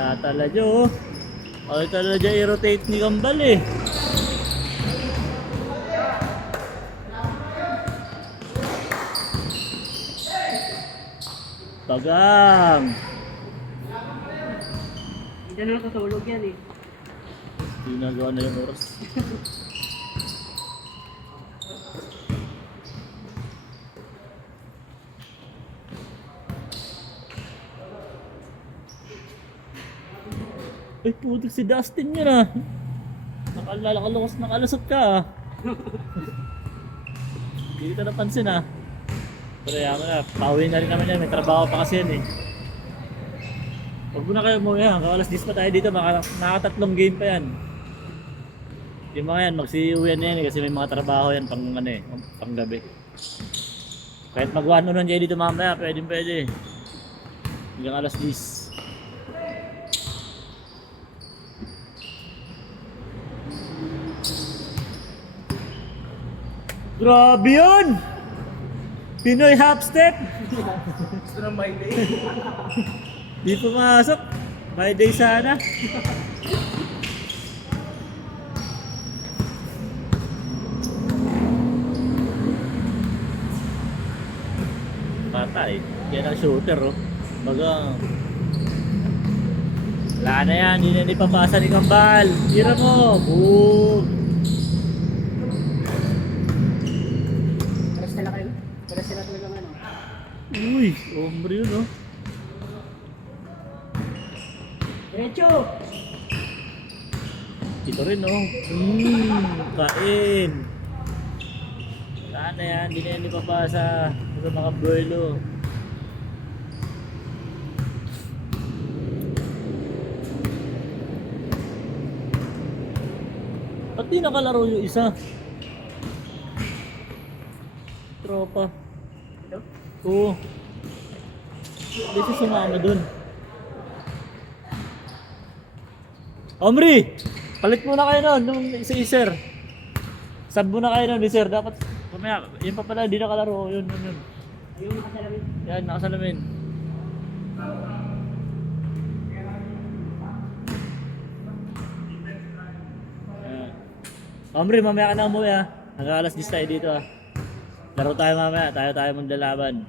Wala talaga oh. Ay talaga i-rotate ni Kambal eh. Tagang. Hindi na natutulog yan eh. Ginagawa na yung oras. Ay putik si Dustin yun ah. Nakalusot ka ah. Hindi kita napansin ah. Pero yan na, pauwi na rin naman yan. May trabaho pa kasi yan eh. Huwag mo na kayo umuwi ha. Hanggang alas 10 pa tayo dito. Nakatatlong game pa yan. Yung mga yan, magsiuwian na yan eh. Kasi may mga trabaho yan pang ano eh, pang gabi. Kahit mag-1 on dyan dito mamaya, pwede. Hanggang alas 10. Grabe yun! Pinoy half step! Gusto ng my day. Di pumasok. My day sana. Patay. Yan ang shooter oh. Baga. Wala na yan. Hindi na ipapasa ni Kambal. Tira mo. Boom. Paras sila kayo. Paras sila talagang ano. Uy. Ombre yun oh. Diretso! Ito rin oh. Kain. Wala na yan. Hindi na yan ipapasa. Ito mga buwelo. Ba't di nakalaro yung isa? Tropa. Ito? Oo. Hindi siya sumama dun. Omri! Palit muna kayo nun nung isa Sir. Sub muna kayo nun ni Sir. Dapat, mamaya, yun pa pala, di nakalaro. Yun. Ayun nakasalamin. Yan, nakasalamin. Ayan. Omri, mamaya ka na umuwi ha. Hanggang alas 10 tayo dito ha. Laro tayo mamaya, tayo maglalaban.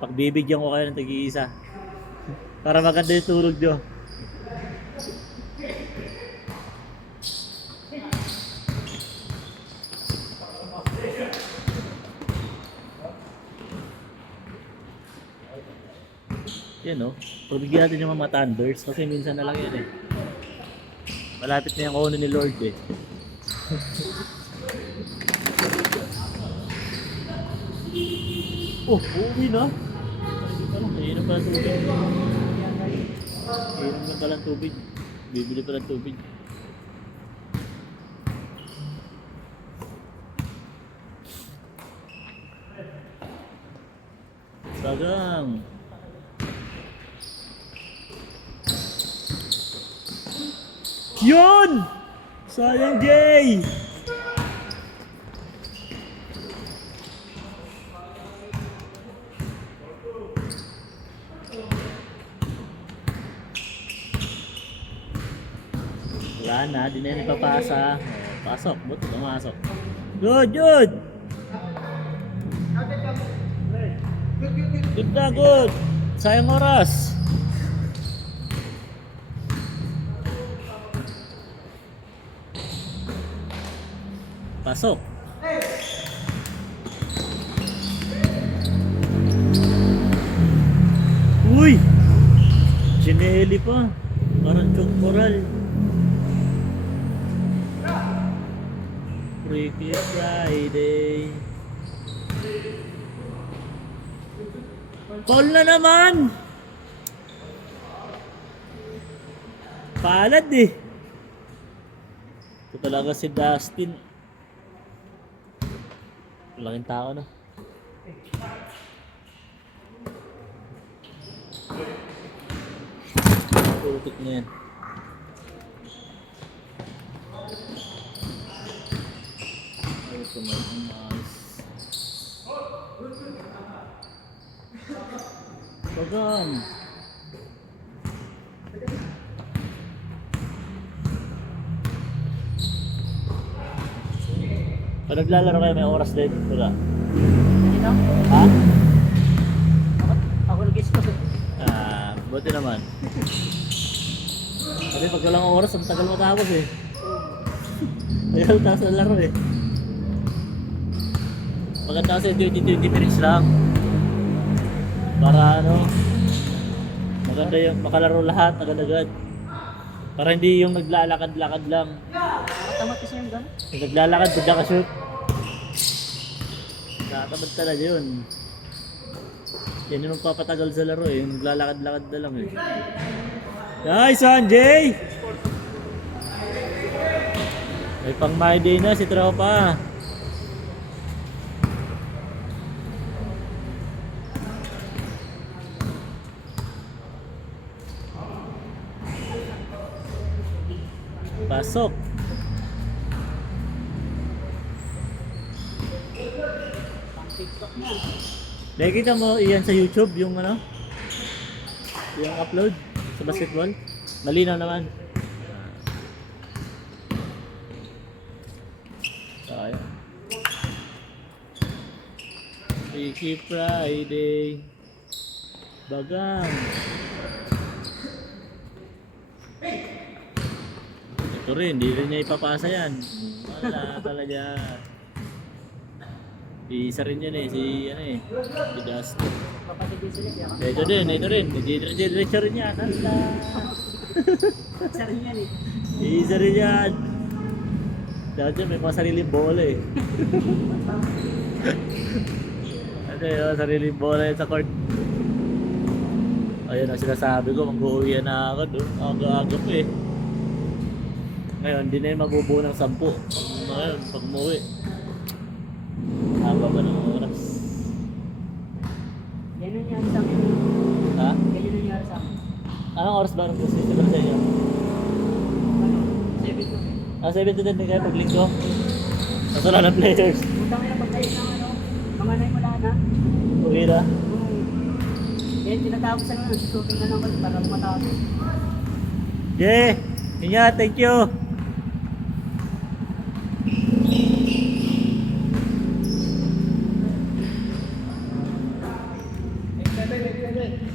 Pagbibigyan ko kayo ng tag-iisa. Para maganda yung tulog nyo. Yan o, pagbigyan natin yung mga Thunders kasi minsan na lang yan eh. Malapit na yung kuno ni Lord eh. Oh, uuwi na. Iinom pa ng tubig. Iinom na pala ng tubig. Bibili pa ng tubig. Bagang. Yun! Sayang Jay! Wala na, di na yan ipapasa. Pasok, buti pumasok. Good! Good na, good! Sayang oras. Pasok. Uy! Ginelli pa. Parang chocoral. Freaky Friday. Call na naman! Palad eh. Ito talaga si Dustin. Malaking tao na. Putik na yan. Ay, tumating maayos. Bagang. Pag naglalaro kayo, may oras din. Wala. Dito? Ha? Ako nag-guess ko. Buti naman. Kasi pag walang oras, ang tagal matapos eh. Ayaw, taas na laro eh. Maganda kasi 20 minutes lang. Para ano, maganda yung makalaro lahat agad-agad. Para hindi yung naglalakad-lakad lang. Nakatamad kasi yung gano'n. Yung naglalakad, bigla ka shoot. Nakatamad talaga yun. Yan yung magpapatagal sa laro eh, yung naglalakad-lakad na lang eh. Nice one, Jay! May pang my day na si Tropa. Pasok. Pang TikTok na. Nakikita mo iyan sa YouTube yung ano? Yung upload sa basketball? Malinaw naman. Ayan. Freaky Friday. Bagang. Ito rin, hindi rin niya ipapasa yan. Wala talaga. Isa rin yan eh, si ano eh, si Dustin. Kapatid din sila. Kaya Ito rin, diretso rin yan. Hala. isa rin yan eh. Isa rin yan. Dati may mga sariling bola eh. Ano yun, sariling bola yun sa court. Ayun ang sinasabi ko, mag-uwi na ako doon. Aga-aga pa eh. Ngayon, hindi na yung magbubuo ng 10. Ngayon, pag umuwi. Haba ba ng oras? Yan nangyari sa akin. Ha? Ganyan nangyari sa akin. Anong oras ba ng business ito sa inyo? Ano? 7 to. 7 to 10 din kayo pag linggo. Mas wala ng players. Punta ko na pagkain ng ano. Mga nay mo na. Uwi na. Yan, tinatapos na lang. Susuting na lang ako para matapos. Yeah! Ingat, thank you!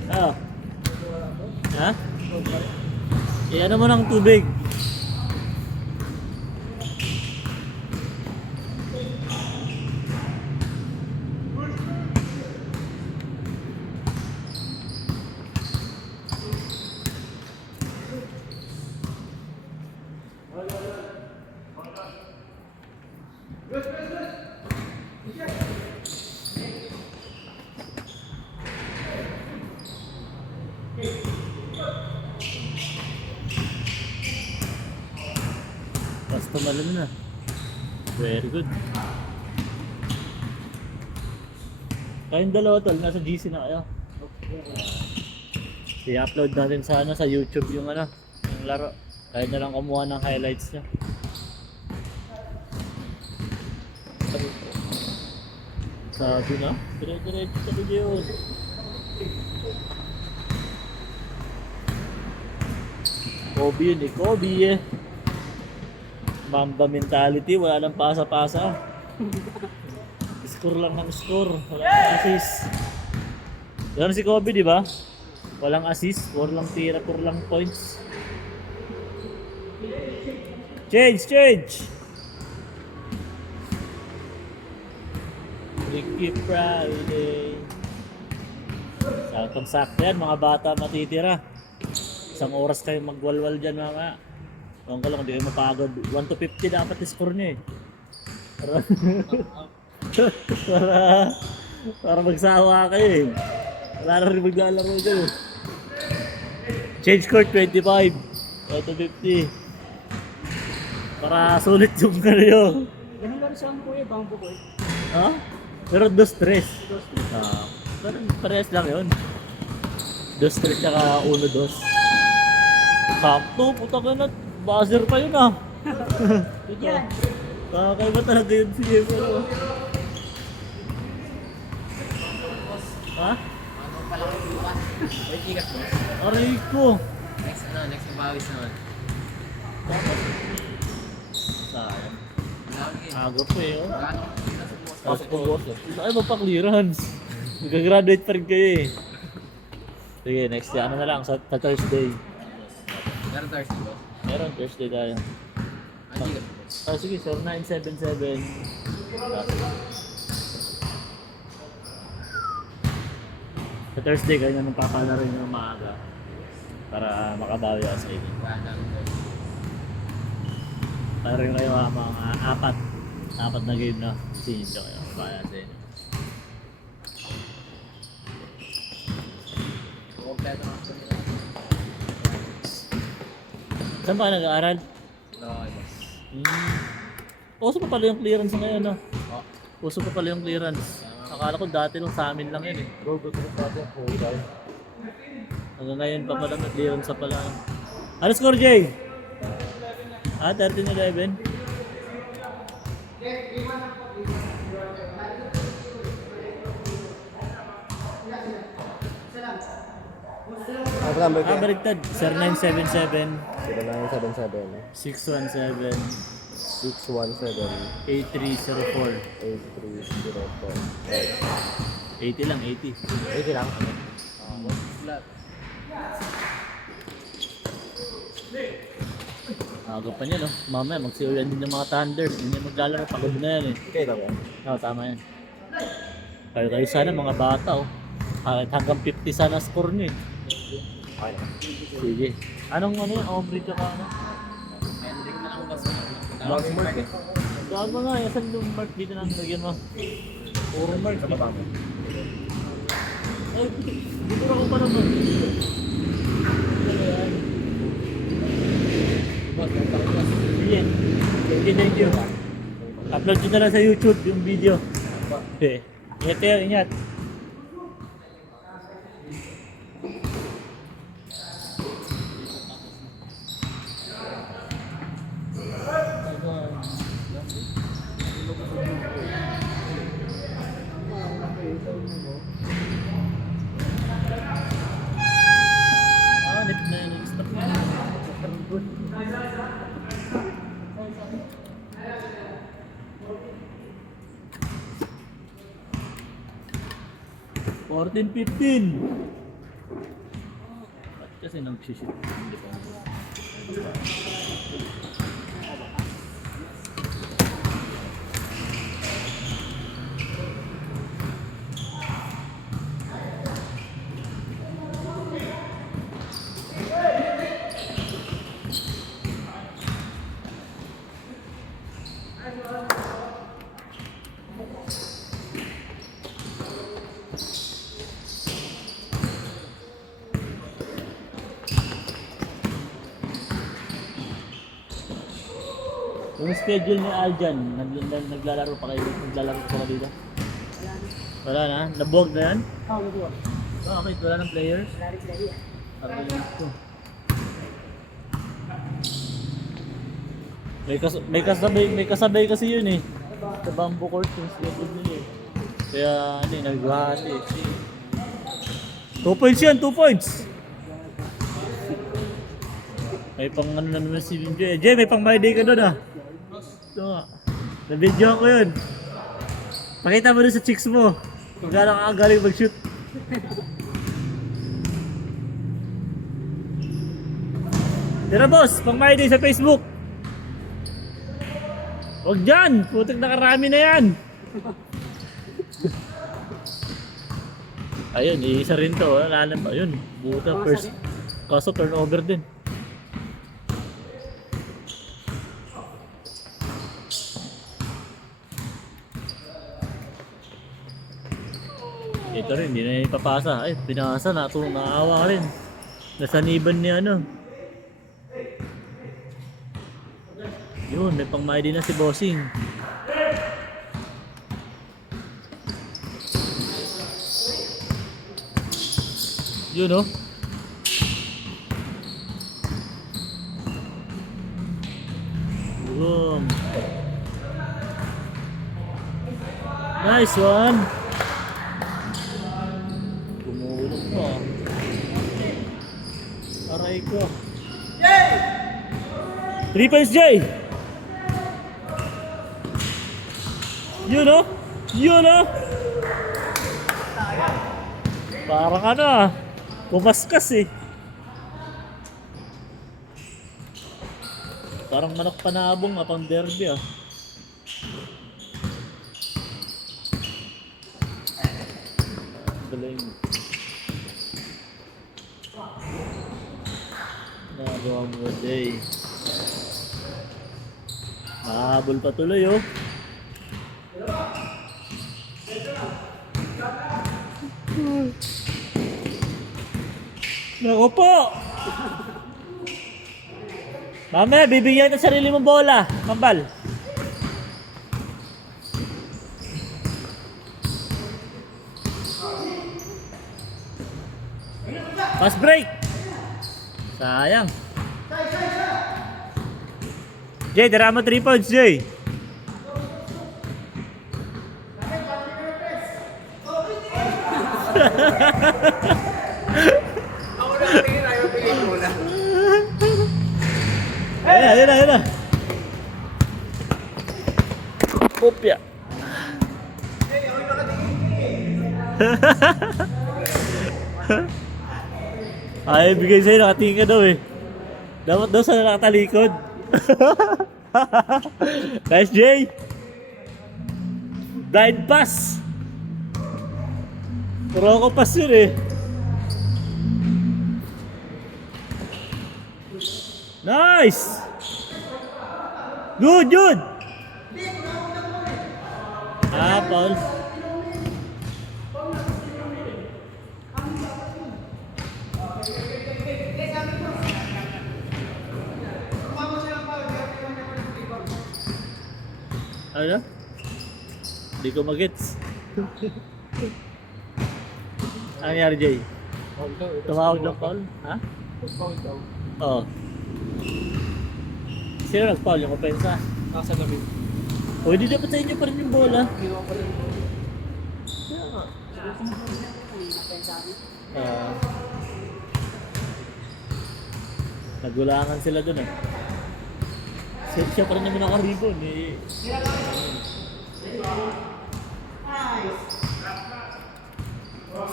Oh. Ha? Ano mo ng tubig? Basta malam na. Very good. Kayong dalawa tol, nasa GC na kayo. I-upload natin sa ano, sa YouTube yung ano, yung laro. Kaya na lang kumuha ng highlights niya. Sabi na, dire-diretso sa video. Kobe yun eh, Kobe eh. Mamba mentality, wala nang pasa-pasa. Score lang ng score, wala nang assist. Ganun si Kobe, di ba? Walang assist, puro lang tira, puro lang points. Change! Freaky Friday. Saktong-sakto yan, mga bata matitira. Isang oras kayo magwalwal dyan mga. Ewan ko lang, hindi kayo mapagod. 1 to 50 dapat score nyo eh. Para magsawa kayo eh. Wala na rin maglalaro kayo. Change court 25. 1 to 50. Para sulit yung kayo. Ganun lang siya ang kuya, bang bukoy. Ha? Pero 2-3. Pero parehas lang yun. 2-3 tsaka 1-2. Sakto, puta ka na. Buzzer pa yun ah. Yan. Kakaiba talaga yun si Jeffo. Ha? Ano pala ko bukas? May tigas mo? Aray ko. Next na bawis naman. Sayang. Lagi. Aga po eh. Oh. Gaano ko sila sa boss? Pasok po boss. Ay, magpa-clearance. Mag-graduate pa rin kayo eh. Sige, next day. Ano na lang, sa Thursday. Meron tayo sa boss. Meron, Thursday tayo. Ang gigas boss. Sige, 0977. Sa Thursday kayo na magpapalaro ng maaga para makabawi ako sa inyo. Para rin kayo mga apat na game na sinidyo kayo. Bayan sa inyo. Kompleto na ako. Saan ba ka nag-aaral? Okay boss. Uso pa pala yung clearance ngayon, no? Oh. Uso pa pala yung clearance. Akala ko dati nung sa amin lang yun eh. Bro, gusto ko sa atin. Okay. Hanggang ngayon pa pala may clearance sa pala. Ano score, Jay? 13-11. Number Baliktad. 0977 0977 617 617 8304. 8304. 80 lang, 80. 80 lang. Flat. Aga pa niya, no? Mamaya magsiulan din ng mga Thunders. Hindi maglalaro, pagod na yan eh. Okay lang yan. Oo, tama yan. Kayo sana mga bata, oh. Kahit hanggang 50 sana score nyo eh. Okay lang. Sige. Anong ano yun? Aubrey ka ano? Ending na lang boss. Long mark eh. Saan ba nga? Saan yung mark dito na nilagyan mo? Puro mark. Sa baba mo. Ay, dito ako pa naman. Sige. Thank you. Upload nyo na lang sa YouTube yung video. Okay. Ingat kayo, ingat. Net na yun. Stop na yun. 14-15. Ba't kasi nagsishoot? Hindi pa. Yung schedule ni Aljan, naglalaro pa kayo, naglalaro pa kayo dito? Wala na? Nabuwag na yan? Oo, mabuwa. Bakit? Wala ng players? Wala rin sila yan. Pagkakas ko. May kasabay kasi yun eh. Sa bamboo court yung schedule nila eh. Kaya ano eh, naghahati eh. 2 points yan, 2 points! May pang ano na naman si Jay. Jay, may pang my day ka doon ah. Ito nga. Na-videoan ko yun. Pakita mo doon sa chicks mo. Kung gano'n ka galing mag-shoot. Tira boss, pang my day sa Facebook. Huwag dyan, putik nakarami na yan. Ayun, isa rin to. Alam ba? Ayun, buta first. Kaso turnover din. Ito rin, hindi na ipapasa. Ay, pinasa na. Ito, naawa rin. Nasaniban ni ano. Yun, may pang-maidi na si Bossing. Yun oh. Boom. Nice one. Gumulong pa. Aray ko. 3 points, Jay! Yun oh! Yun oh! Parang ano ah. Kumaskas eh. Parang manok panabong ah, pang derby ah. Galing. Nagawa mo day. Mahabol pa tuloy oh. Naku po! Mamaya, bibigyan kita sarili mong bola. Kambal. Fast break! Sayang. Jay, tira mo 3 points, Jay. Ako na tingin, ayaw piliin mo na. Ayun na, ayun na. Kopya. Ay, bigay sa'yo, nakatingin ka daw eh. Dapat daw sa nakatalikod. Nice, Jay. Blind pass. Puro ko pass yun eh. Nice! Good, good! Ah, Paul. Ano? Hindi ko magets. Ano nangyari, Jay? Tumawag ng Paul? Ha? Oo. Sino nag-foul? Yung opensa? Nasa lamin. O, hindi dapat sa inyo pa rin yung bola. Ginawa pa rin. Ah. Nagulangan sila dun eh. Siya pa rin naman naka-ribbon eh.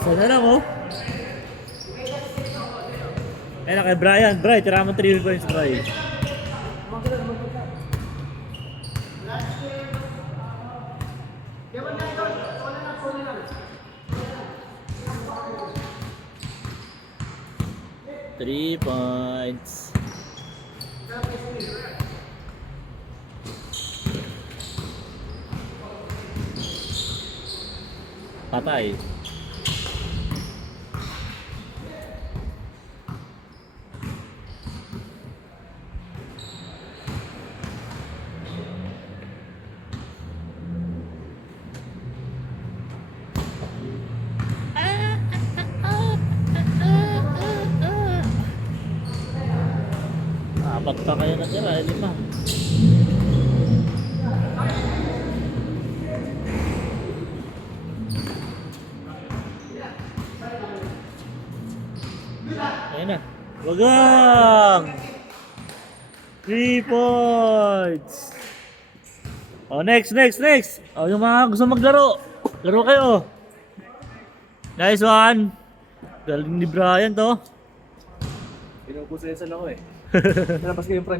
Sana lang oh. Ayun na kay Brian. Brian, tira mo 3 points, Brian. Three points. Patay. Apat pa kayo natira, 5. Ayun na. Wagang! 3 points! Oh, next! Oh, yung mga gusto maglaro. Laro kayo. Nice one! Galing ni Brian to. Pinupusesan ako eh. Nalabas ko yung prime